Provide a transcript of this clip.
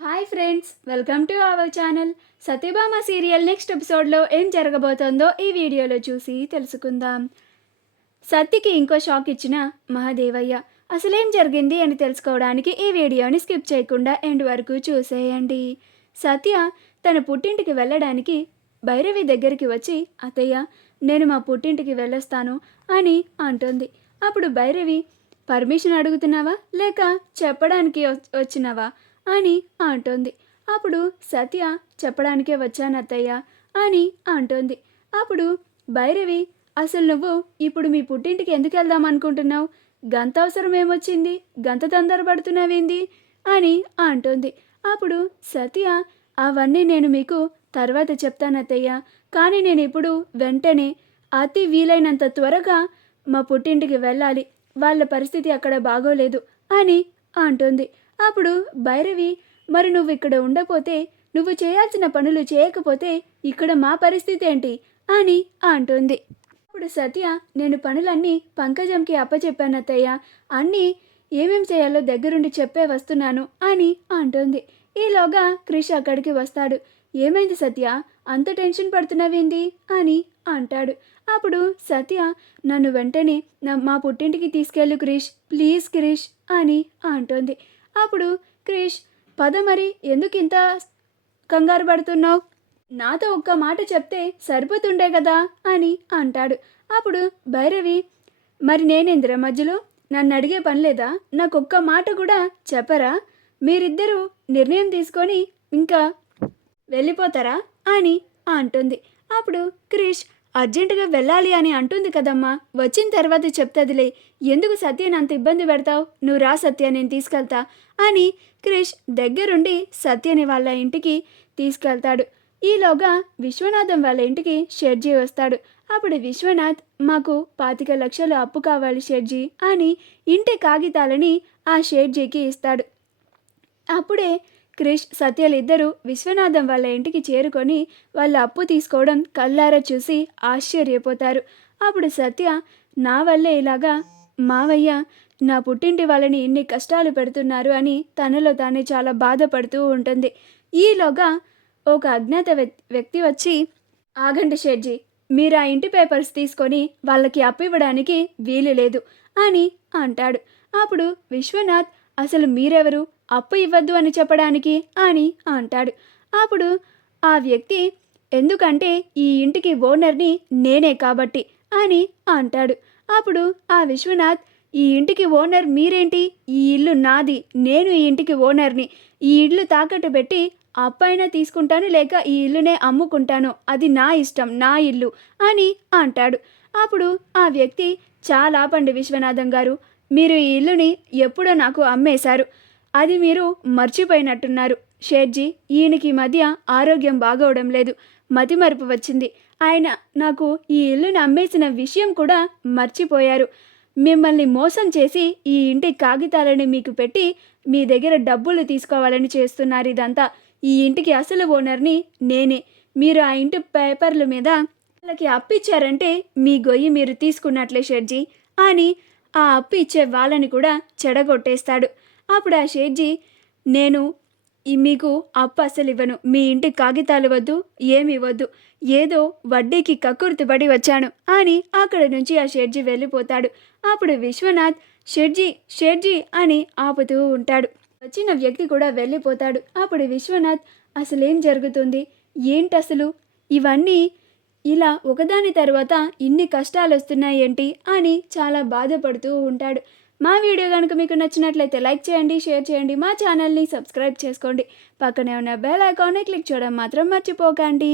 Hi friends, welcome to our channel. Satyabhama serial next ఎపిసోడ్లో ఏం జరగబోతోందో ఈ వీడియోలో చూసి తెలుసుకుందాం. సత్యకి ఇంకో షాక్ ఇచ్చిన మహాదేవయ్య. అసలేం జరిగింది అని తెలుసుకోవడానికి ఈ వీడియోని స్కిప్ చేయకుండా ఎండ్ వరకు చూసేయండి. సత్య తన పుట్టింటికి వెళ్ళడానికి భైరవి దగ్గరికి వచ్చి, అత్తయ్య నేను మా పుట్టింటికి వెళ్ళొస్తాను అని అంటుంది. అప్పుడు భైరవి, పర్మిషన్ అడుగుతున్నావా లేక చెప్పడానికి వచ్చినావా అని అంటోంది. అప్పుడు సత్య, చెప్పడానికే వచ్చాను అత్తయ్య అని అంటోంది. అప్పుడు భైరవి, అసలు నువ్వు ఇప్పుడు మీ పుట్టింటికి ఎందుకు వెళ్దాం అనుకుంటున్నావు? గంత అవసరం ఏమొచ్చింది? గంత తొందరపడుతున్నావేంది అని అంటోంది. అప్పుడు సత్య, అవన్నీ నేను మీకు తర్వాత చెప్తాను అత్తయ్య, కానీ నేను ఇప్పుడు వెంటనే అతి వీలైనంత త్వరగా మా పుట్టింటికి వెళ్ళాలి. వాళ్ళ పరిస్థితి అక్కడ బాగోలేదు అని అంటుంది. అప్పుడు భైరవి, మరి నువ్వు ఇక్కడ ఉండకపోతే, నువ్వు చేయాల్సిన పనులు చేయకపోతే ఇక్కడ మా పరిస్థితి ఏంటి అని అంటుంది. అప్పుడు సత్య, నేను పనులన్నీ పంకజంకి అప్పచెప్పాను అత్తయ్య, అన్నీ ఏమేం చేయాలో దగ్గరుండి చెప్పే వస్తున్నాను అని అంటుంది. ఈలోగా క్రిష్ అక్కడికి వస్తాడు. ఏమైంది సత్య, అంత టెన్షన్ పడుతున్నావేంది అని అంటాడు. అప్పుడు సత్య, నన్ను వెంటనే మా పుట్టింటికి తీసుకెళ్ళు క్రిష్, ప్లీజ్ క్రిష్ అని అంటుంది. అప్పుడు క్రిష్, పద మరి, ఎందుకింత కంగారు పడుతున్నావు? నాతో ఒక్క మాట చెప్తే సరిపోతుండే కదా అని అంటాడు. అప్పుడు భైరవి, మరి నేనేంద్ర మధ్యలో, నన్ను అడిగే పని లేదా? నాకొక్క మాట కూడా చెప్పరా? మీరిద్దరూ నిర్ణయం తీసుకొని ఇంకా వెళ్ళిపోతారా అని అంటుంది. అప్పుడు క్రిష్, అర్జెంటుగా వెళ్ళాలి అని అంటుంది కదమ్మా, వచ్చిన తర్వాత చెప్తాదిలే, ఎందుకు సత్యని అంత ఇబ్బంది పెడతావు? నువ్వు రా సత్య, నేను తీసుకెళ్తా అని క్రిష్ దగ్గరుండి సత్యని వాళ్ళ ఇంటికి తీసుకెళ్తాడు. ఈలోగా విశ్వనాథం వాళ్ళ ఇంటికి షెడ్జీ వస్తాడు. అప్పుడు విశ్వనాథ్, మాకు 25 లక్షలు అప్పు కావాలి షెడ్జీ అని ఇంటి కాగితాలని ఆ షెడ్జీకి ఇస్తాడు. అప్పుడే క్రిష్, సత్యలిద్దరూ విశ్వనాథం వాళ్ళ ఇంటికి చేరుకొని వాళ్ళ అప్పు తీసుకోవడం కళ్ళారా చూసి ఆశ్చర్యపోతారు. అప్పుడు సత్య, నా వల్లే ఇలాగా మావయ్య నా పుట్టింటి వాళ్ళని ఇన్ని కష్టాలు పెడుతున్నారు అని తనలో తానే చాలా బాధపడుతూ ఉంటుంది. ఈలోగా ఒక అజ్ఞాత వ్యక్తి వచ్చి, ఆగండి షెడ్జీ, మీరు ఆ ఇంటి పేపర్స్ తీసుకొని వాళ్ళకి అప్పు ఇవ్వడానికి వీలు లేదు అని అంటాడు. అప్పుడు విశ్వనాథ్, అసలు మీరెవరు అప్పు ఇవ్వద్దు అని చెప్పడానికి అని అంటాడు. అప్పుడు ఆ వ్యక్తి, ఎందుకంటే ఈ ఇంటికి ఓనర్ని నేనే కాబట్టి అని అంటాడు. అప్పుడు ఆ విశ్వనాథ్, ఈ ఇంటికి ఓనర్ మీరేంటి? ఈ ఇల్లు నాది, నేను ఈ ఇంటికి ఓనర్ని. ఈ ఇల్లు తాకట్టు పెట్టి అప్పైనా తీసుకుంటాను, లేక ఈ ఇల్లునే అమ్ముకుంటాను, అది నా ఇష్టం, నా ఇల్లు అని అంటాడు. అప్పుడు ఆ వ్యక్తి, చాలా ఆపండి విశ్వనాథం గారు, మీరు ఈ ఇల్లుని ఎప్పుడో నాకు అమ్మేశారు, అది మీరు మర్చిపోయినట్టున్నారు. షేర్జీ, ఈయనకి మధ్య ఆరోగ్యం బాగోవడం లేదు, మతిమరుపు వచ్చింది, ఆయన నాకు ఈ ఇల్లుని అమ్మేసిన విషయం కూడా మర్చిపోయారు. మిమ్మల్ని మోసం చేసి ఈ ఇంటి కాగితాలని మీకు పెట్టి మీ దగ్గర డబ్బులు తీసుకోవాలని చేస్తున్నారు ఇదంతా. ఈ ఇంటికి అసలు ఓనర్ని నేనే. మీరు ఆ ఇంటి పేపర్ల మీద వాళ్ళకి అప్పు ఇచ్చారంటే మీ గొయ్యి మీరు తీసుకున్నట్లే షెడ్జీ అని ఆ అప్పు ఇచ్చే వాళ్ళని కూడా చెడగొట్టేస్తాడు. అప్పుడు ఆ షేర్జీ, నేను మీకు అప్పు అస్సలు ఇవ్వను, మీ ఇంటి కాగితాలు వద్దు, ఏమి ఇవ్వద్దు, ఏదో వడ్డీకి కక్కుర్తిపడి వచ్చాను అని అక్కడి నుంచి ఆ షేర్జీ వెళ్ళిపోతాడు. అప్పుడు విశ్వనాథ్, షెడ్జీ షెడ్జీ అని ఆపుతూ ఉంటాడు. వచ్చిన వ్యక్తి కూడా వెళ్ళిపోతాడు. అప్పుడు విశ్వనాథ్, అసలేం జరుగుతుంది ఏంటసలు, ఇవన్నీ ఇలా ఒకదాని తర్వాత ఇన్ని కష్టాలు వస్తున్నాయి ఏంటి అని చాలా బాధపడుతూ ఉంటాడు. మా వీడియో కనుక మీకు నచ్చినట్లయితే లైక్ చేయండి, షేర్ చేయండి, మా ఛానల్ని సబ్స్క్రైబ్ చేసుకోండి, పక్కనే ఉన్న బెల్ ఐకాన్ని క్లిక్ చేయడం మాత్రం మర్చిపోకండి.